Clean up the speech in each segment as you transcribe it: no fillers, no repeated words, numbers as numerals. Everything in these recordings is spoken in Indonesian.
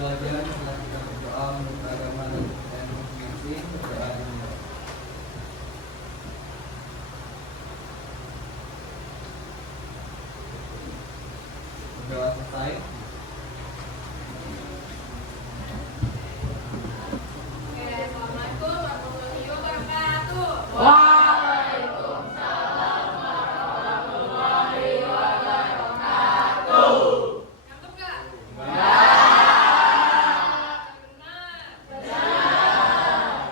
pembelajaran setelah kita berdoa menurut agama dan masing-masing berdoa dimulai. Berdoa selesai. Assalamualaikum warahmatullahi wabarakatuh. Waalaikumsalam warahmatullahi wabarakatuh. Cakep gak? Benar. Benar.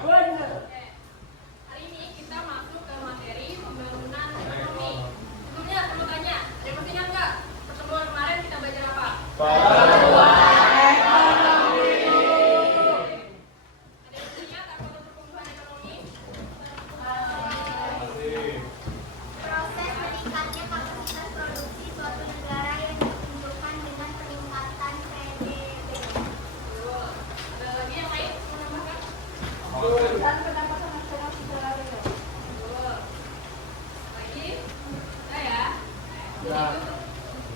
Benar. Oke. Hari ini kita masuk ke materi pembangunan ekonomi. Sebelumnya saya mau tanya, ada yang masih ingat nggak pertemuan kemarin kita belajar apa? Pertumbuhan ekonomi. Ada yang masih ingat apa itu pertumbuhan ekonomi? Proses meningkatnya kapasitas produksi suatu negara yang ditunjukkan dengan peningkatan PDB. Betul. Ada lagi yang lain mau menambahkan? Dan pendapatan nasional secara real. Betul. Lagi? Nah ya.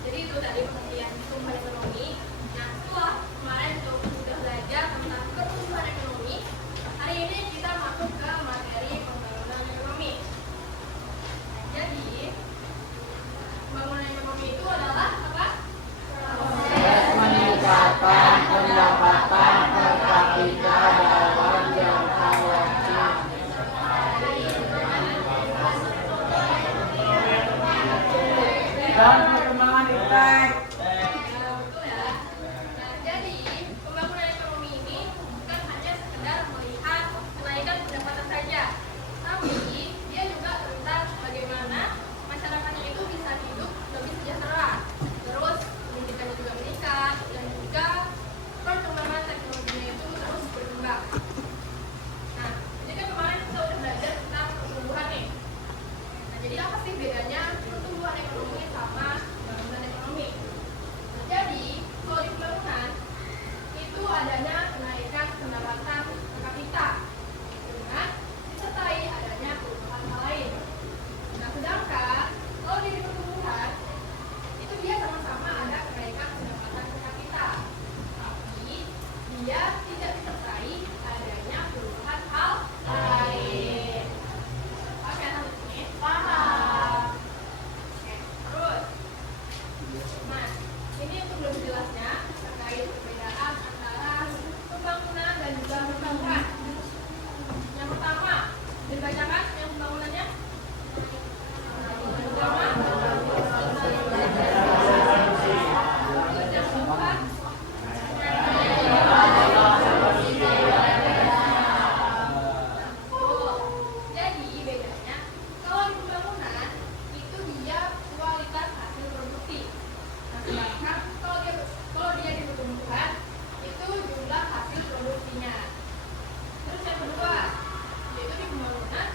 Jadi itu tadi pengertian pertumbuhan ekonomi. Nah setelah kemarin sudah belajar tentang pertumbuhan ekonomi, hari ini kita masuk ke materi pembangunan ekonomi. Nah, jadi pembangunan ekonomi itu adalah apa? Proses meningkatkan pendapatan per kapita dalam jangka waktu. Dan perkembangan iptek. Nah, betul ya. Nah, jadi pembangunan ekonomi ini bukan hanya sekedar melihat kenaikan pendapatan saja, tapi dia juga tentang bagaimana masyarakatnya itu bisa hidup lebih sejahtera. Terus pendidikannya juga meningkat dan juga perkembangan teknologinya itu terus berkembang. Nah, jadi kan kemarin kita udah belajar tentang pertumbuhan nih. Nah, jadi apa sih bedanya pertumbuhan ekonomi sama pembangunan ekonomi? Nah, jadi kalau di pembangunan itu adanya kenaikan pendapatan per kapita dengan disertai adanya perubahan hal lain. Nah, sedangkan kalau di pertumbuhan itu dia sama-sama ada kenaikan pendapatan per kapita, tapi dia tidak disertai adanya perubahan hal lain. Paham ya sampai sini? Paham. Oke, terus. Nah, ini untuk lebih jelasnya terkait perbedaan antara pembangunan dan juga pertumbuhan. Yang pertama, dibacakan yang pembangunannya. Yang pertama, terus yang pertumbuhan. Betul. Jadi bedanya kalau di pembangunan itu dia kualitas hasil produksi. Nah, sedangkan kalau dia di pertumbuhan itu jumlah hasil produksinya. Terus yang kedua, yaitu di pembangunan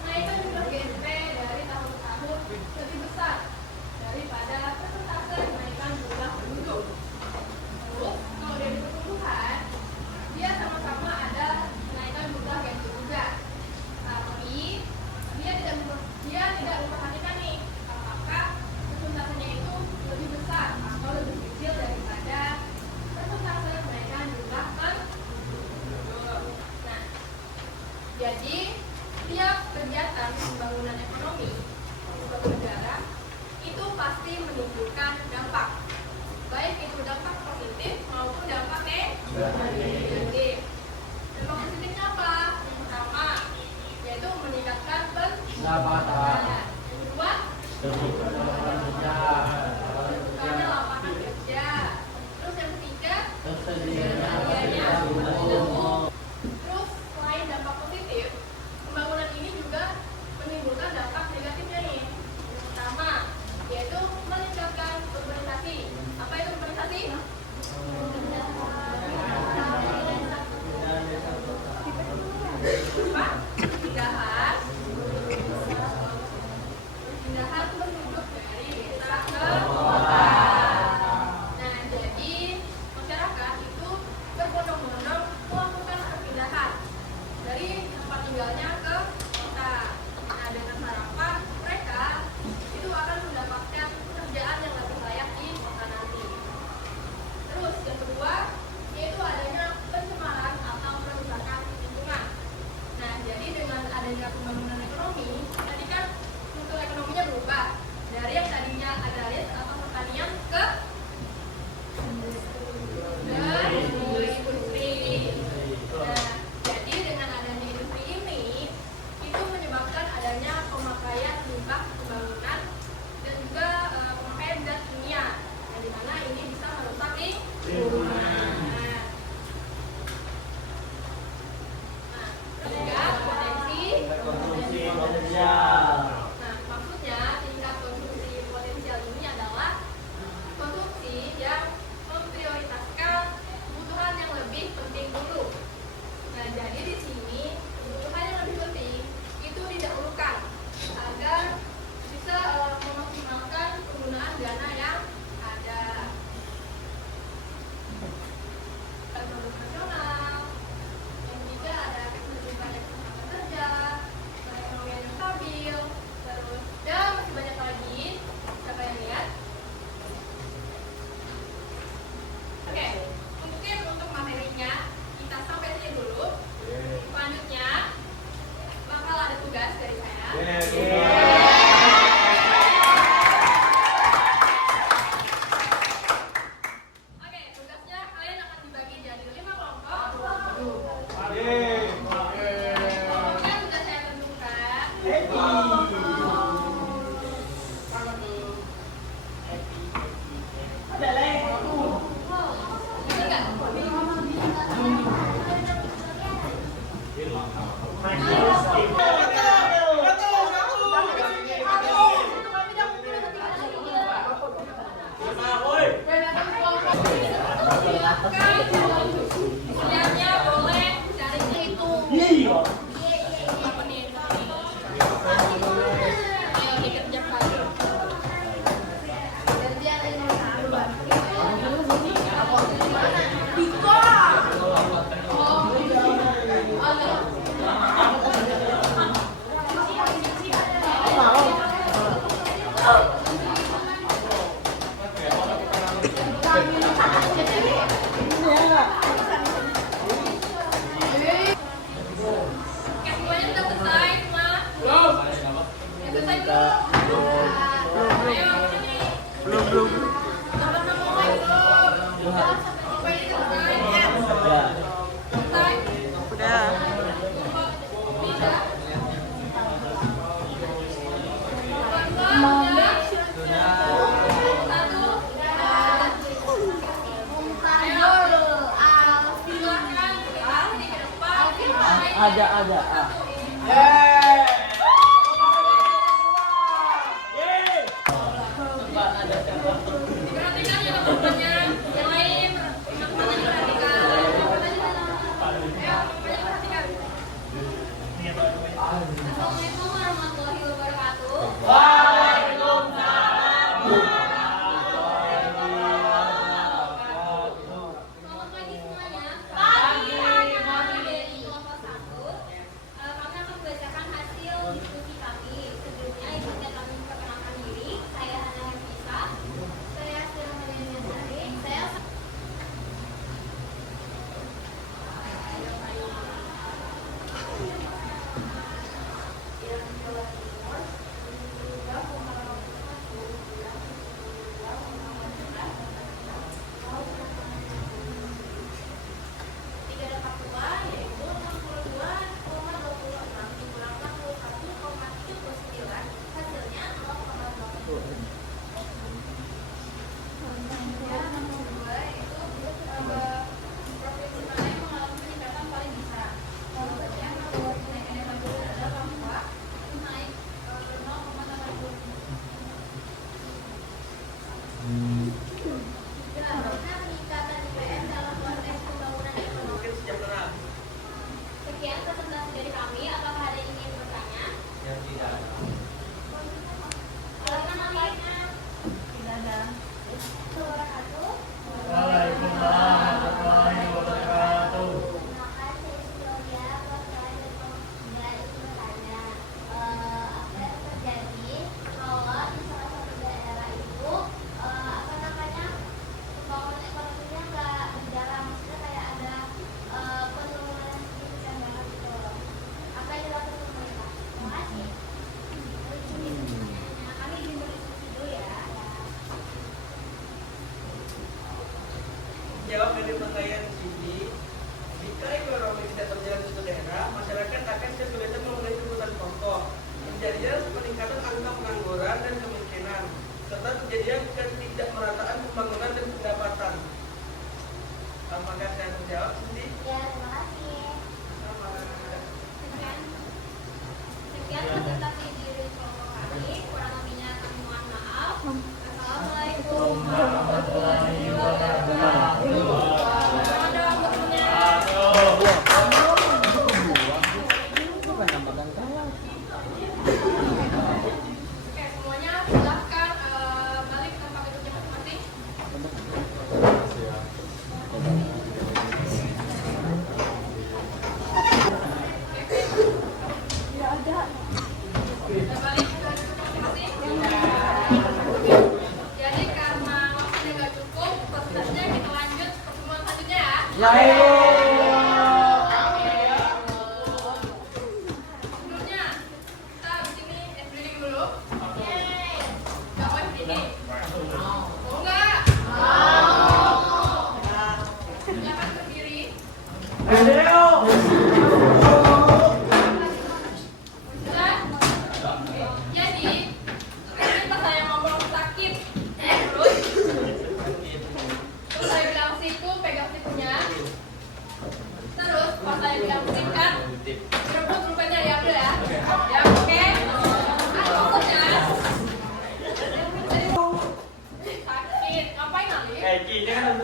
kenaikan jumlah GDP dari tahun ke tahun lebih besar daripada persentase kenaikan jumlah penduduk. Terus kalau dia di pertumbuhan dia sama-sama ada kenaikan jumlah GDP juga, tapi dia tidak memperhatikan nih apakah persentasenya itu lebih besar atau lebih kecil daripada persentase kenaikan jumlah penduduk. Nah, jadi tiap kegiatan pembangunan ekonomi di suatu negara itu pasti menimbulkan dampak, baik itu dampak positif maupun dampak negatif. Dampak positifnya apa? Yang pertama yaitu meningkatkan pendapatan. Yang kedua, bukannya lapangan kerja. Terus yang ketiga, sedianya umum. Terus selain dampak positif, pembangunan ini juga menimbulkan dampak negatifnya nih. Yang pertama yaitu meningkatkan urbanisasi. Apa itu urbanisasi? Apa? Pindahan penduduk dari desa ke kota. Nah, jadi masyarakat itu silakan. Siapnya boleh cari itu. Iya. Apa nih? Ayo dikerjakan. Gantian ini. Diko. Oke, semuanya sudah selesai semua? Belum. Selesai belum? Ayo, sini. Belum. Sama-sama mulai belum? Sampai ini selesai ya? Selesai? Udah. Bisa? Pelan-pelan, udah? Satu. Ayo. Silakan, kita sini ke depan. Ada. Diperhatikan ya teman-temannya. Yang lain, teman-temannya diperhatikan. Ayo, banyak perhatikan. Assalamualaikum warahmatullahi wabarakatuh. Selamat pagi semuanya. Pagi. Kami dari kelompok 1. Kami akan membacakan hasil diskusi kami. Sebelumnya izinkan kami memperkenalkan diri. Saya Hana Hafisa. Saya Sirahmadian Yazari. Saya tidak dapat dua, yaitu 62,26 dikurang 61,79. Hasilnya 0,8. Yang kedua yaitu provinsi mana yang mengalami peningkatan paling besar. Jawabannya kenaikan yang paling besar adalah Papua, itu naik 0,80. Bagaimana peningkatan IPS dalam konteks pembangunan ekonomi? Sekian presentasi dari kami. Apakah ada yang ingin bertanya? Silakan namanya. Tidak ada. Waalaikumsalam warahmatullahi wabarakatuh. Perkenalkan, saya Sylvia, perwakilan dari kelompok 3 itu bertanya, apa yang terjadi kalau di salah satu daerah itu pembangunan ekonominya nggak berjalan, maksudnya kayak ada penurunan signifikan banget gitu loh. Apa yang dilakukan pemerintah? Terima kasih. Kami izin berdiskusi dulu ya. Jawab dari pertanyaan Cindy, jika ekonomi tidak berjalan di suatu daerah, masyarakat akan kesulitan memenuhi kebutuhan pokok. Terjadinya peningkatan angka pengangguran dan kemiskinan, serta terjadinya ketidakmerataan pembangunan dan pendapatan. Apakah saya menjawab, Cindy? Ya, terima kasih. Sama. Sekian presentasi dari kelompok kami. Kurang lebihnya kami mohon maaf. Assalamualaikum warahmatullahi wabarakatuh. Selamat datang waktunya. Oke, semuanya silahkan balik ke tempat duduknya masing-masing. Kita balik ke duduk masing-masing. Jadi karena waktunya nggak cukup, presentasinya kita lanjut pertemuan selanjutnya ya. Sebelumnya kita di sini briefing dulu. Nggak mau ini? Mau nggak? Silakan berdiri. Sudah? Jadi, ini pas saya ngomong sakit, terus saya bilang siku, pegang sikunya. Terus pas saya bilang sikat, berebut rupanya diambil ya. Ya, oke. Fokusnya. Jadi, sakit. Ngapain Ali? Kayak gini kan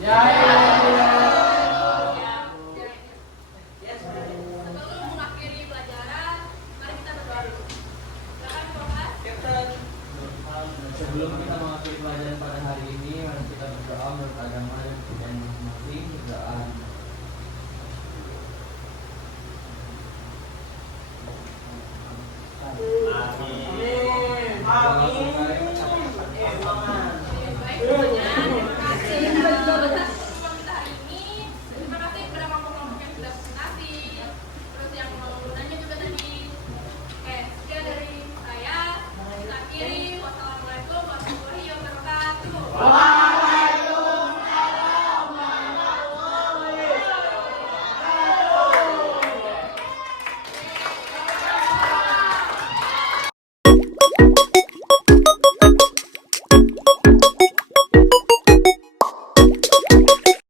Ya, ya.